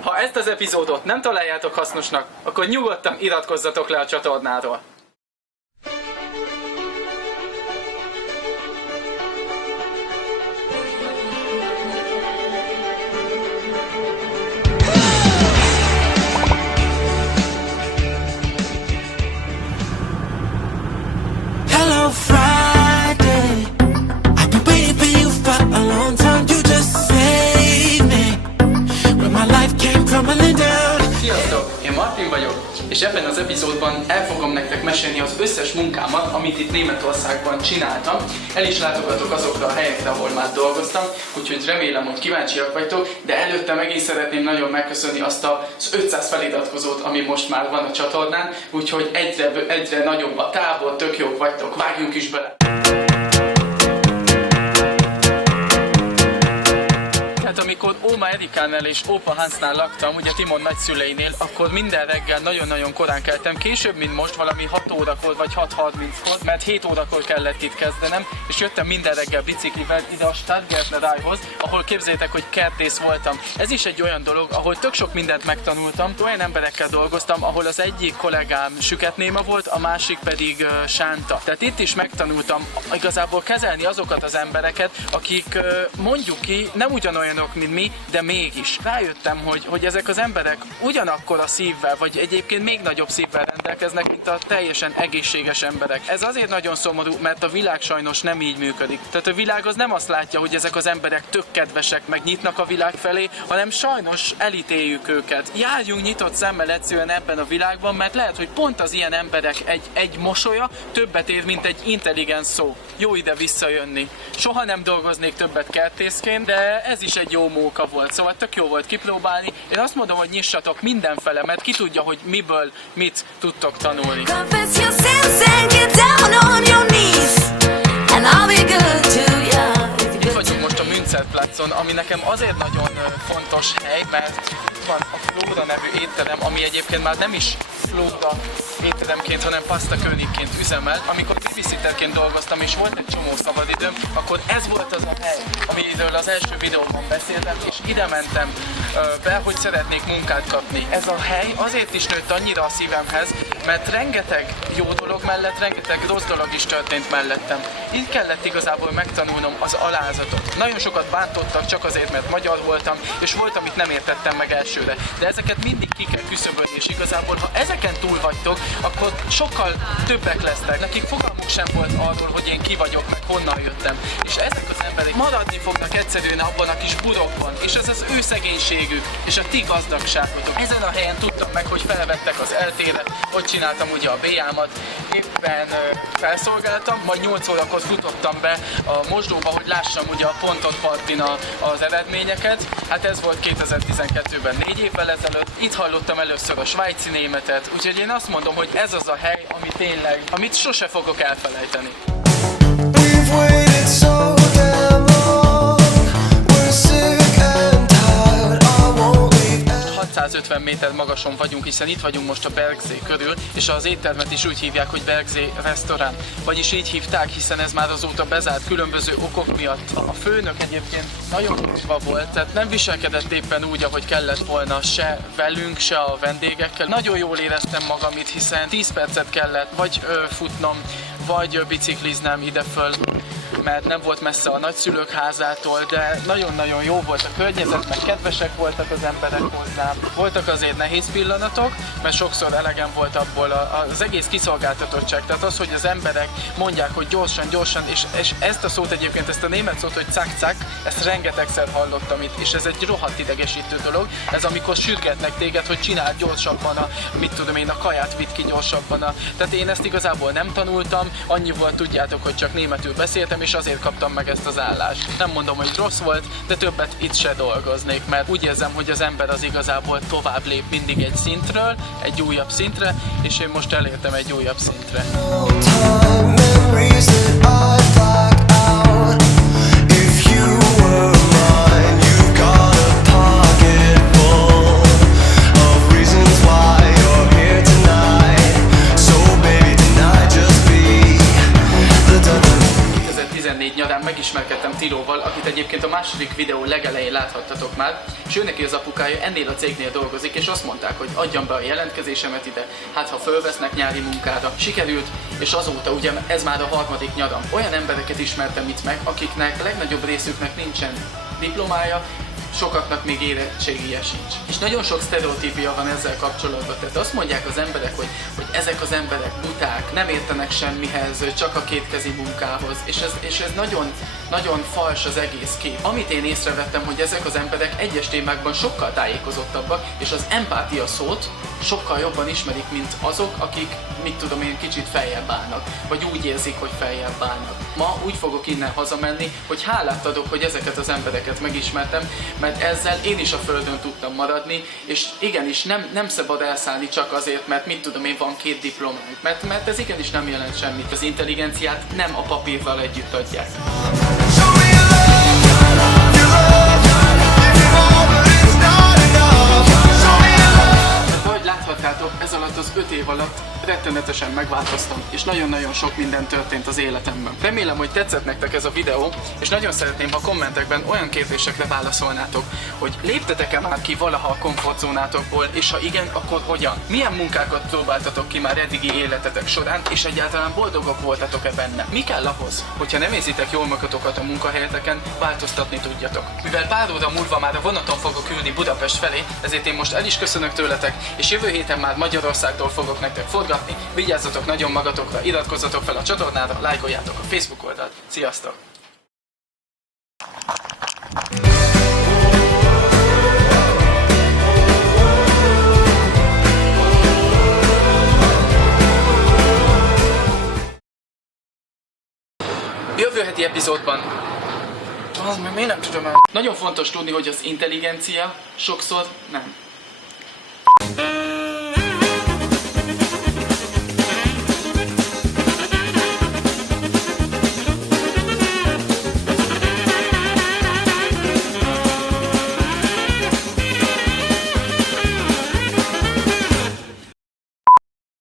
Ha ezt az epizódot nem találjátok hasznosnak, akkor nyugodtan iratkozzatok le a csatornáról. Hello Friday, I've been waiting for you for a long time. You just saved me when my life came crumbling down. Sziasztok! Én Martin vagyok, és ebben az epizódban el fogom nektek mesélni az összes munkámat, amit itt Németországban csináltam. El is látogatok azokra a helyekre, ahol már dolgoztam, úgyhogy remélem, hogy kíváncsiak vagytok, de előtte megint szeretném nagyon megköszönni azt az 500 feliratkozót, ami most már van a csatornán, úgyhogy egyre nagyobb a távol, tök jók vagytok, vágjunk is bele! Hát amikor Óma Erikánál és Ópa Hansnál laktam, ugye Timon nagyszüleinél, akkor minden reggel nagyon-nagyon korán keltem, később, mint most, valami 6 órakor vagy 6:30-kor, mert 7 órakor kellett itt kezdenem, és jöttem minden reggel biciklivel ide a Stadtgärtnereihoz, ahol képzeljétek, hogy kertész voltam. Ez is egy olyan dolog, ahol tök sok mindent megtanultam, olyan emberekkel dolgoztam, ahol az egyik kollégám Süketnéma volt, a másik pedig Sánta. Tehát itt is megtanultam igazából kezelni azokat az embereket, akik mondjuk ki nem ugyanolyanok, mint mi, de mégis. Rájöttem, hogy ezek az emberek ugyanakkor a szívvel, vagy egyébként még nagyobb szívvel rendelkeznek, mint a teljesen egészséges emberek. Ez azért nagyon szomorú, mert a világ sajnos nem így működik. Tehát a világ az nem azt látja, hogy ezek az emberek tök kedvesek, meg nyitnak a világ felé, hanem sajnos elítéljük őket. Járjunk nyitott szemmel egyszerűen ebben a világban, mert lehet, hogy pont az ilyen emberek egy mosolya többet ér, mint egy intelligens szó. Jó ide visszajönni. Soha nem dolgoznék többet kertészként, de ez is egy jó móka volt, szóval tök jó volt kipróbálni. Én azt mondom, hogy nyissatok mindenfele, mert ki tudja, hogy miből mit tudtok tanulni. Itt vagyunk most a Münsterplatzon, ami nekem azért nagyon fontos hely, mert van a Flóra nevű étterem, ami egyébként már nem is Flóra étteremként, hanem Pasta Königként üzemel. Amikor babysitterként dolgoztam és volt egy csomó szabadidőm, akkor ez volt az a hely, amiről az első videóban beszéltem, és ide mentem be, hogy szeretnék munkát kapni. Ez a hely azért is nőtt annyira a szívemhez, mert rengeteg jó dolog mellett, rengeteg rossz dolog is történt mellettem. Itt kellett igazából megtanulnom az alázatot. Nagyon sokat bántottak csak azért, mert magyar voltam, és volt, amit nem értettem meg elsőre. De ezeket mindig ki kell küszöbölni, és igazából, ha ezeken túl vagytok, akkor sokkal többek lesznek. Nekik fogalmuk sem volt arról, hogy én ki vagyok, meg honnan jöttem. És ezek az emberek maradni fognak egyszerűen abban a kis burokban, és ez az ő szegénységük, és a ti gazdagságotok. Ezen a helyen tudtam meg, hogy felvettek az eltére, ott csináltam ugye a bélyámat, éppen felszolgáltam, majd 8 órakor futottam be a mosdóba, hogy lássam ugye a pontot partin az eredményeket. Hát ez volt 2012-ben, 4 évvel ezelőtt. Itt hallottam először a svájci németet, úgyhogy én azt mondom, hogy ez az a hely, ami tényleg, amit sose fogok elfelejteni. 650 méter magason vagyunk, hiszen itt vagyunk most a Bergsee körül, és az éttermet is úgy hívják, hogy Bergsee Restaurant. Vagyis így hívták, hiszen ez már azóta bezárt különböző okok miatt. A főnök egyébként nagyon durva volt, tehát nem viselkedett éppen úgy, ahogy kellett volna se velünk, se a vendégekkel. Nagyon jól éreztem magam itt, hiszen 10 percet kellett vagy futnom, vagy bicikliznem ide föl, mert nem volt messze a nagyszülők házától, de nagyon-nagyon jó volt a környezet, meg kedvesek voltak az emberek hozzám. Voltak azért nehéz pillanatok, mert sokszor elegem volt abból az egész kiszolgáltatottság. Tehát az, hogy az emberek mondják, hogy gyorsan, és ezt a szót egyébként, ezt a német szót, hogy cak-cak, ezt rengetegszer hallottam itt, és ez egy rohadt idegesítő dolog. Ez amikor sürgetnek téged, hogy csináld gyorsabban a kaját vidd ki gyorsabban. Tehát én ezt igazából nem tanultam, annyi volt, tudjátok, hogy csak németül beszéltem, és azért kaptam meg ezt az állást. Nem mondom, hogy rossz volt, de többet itt se dolgoznék, mert úgy érzem, hogy az ember az igazából tovább lép mindig egy szintről, egy újabb szintre, és én most elértem egy újabb szintre. nyarán megismerkedtem Tilóval, akit egyébként a második videó legelején láthattatok már, és ő neki az apukája ennél a cégnél dolgozik, és azt mondták, hogy adjam be a jelentkezésemet ide, hát ha fölvesznek nyári munkára. Sikerült, és azóta ugye ez már a 3. nyaram. Olyan embereket ismertem itt meg, akiknek legnagyobb részüknek nincsen diplomája, sokaknak még érettségie sincs. És nagyon sok sztereotípia van ezzel kapcsolatban. Tehát azt mondják az emberek, hogy ezek az emberek buták, nem értenek semmihez, csak a kétkezi munkához. És ez nagyon, nagyon fals az egész kép. Amit én észrevettem, hogy ezek az emberek egyes témákban sokkal tájékozottabbak, és az empátia szót sokkal jobban ismerik, mint azok, akik, mit tudom én, kicsit feljebb állnak, vagy úgy érzik, hogy feljebb állnak. Ma úgy fogok innen hazamenni, hogy hálát adok, hogy ezeket az embereket megismertem, mert ezzel én is a földön tudtam maradni, és igenis nem szabad elszállni csak azért, mert mit tudom én, van 2 diplománk, mert ez igenis nem jelent semmit. Az intelligenciát nem a papírral együtt adják. Láthattátok, ez alatt az 5 év alatt rettenetesen megváltoztam, és nagyon-nagyon sok minden történt az életemben. Remélem, hogy tetszett nektek ez a videó, és nagyon szeretném, ha kommentekben olyan kérdésekre válaszolnátok, hogy léptetek-e már ki valaha a komfortzónátokból, és ha igen, akkor hogyan? Milyen munkákat próbáltatok ki már eddigi életetek során, és egyáltalán boldogok voltatok-e benne? Mi kell ahhoz, hogyha nem érzitek jól magatokat a munkahelyeteken, változtatni tudjatok? Mivel pár óra múlva már a vonaton fogok ülni Budapest felé, ezért én most el is köszönök tőletek, és jövő héten már Magyarországtól fogok nektek forgatni. Vigyázzatok nagyon magatokra, iratkozzatok fel a csatornára, lájkoljátok a Facebook oldalt. Sziasztok! Jövő heti epizódban miért nem tudom el? Nagyon fontos tudni, hogy az intelligencia sokszor nem.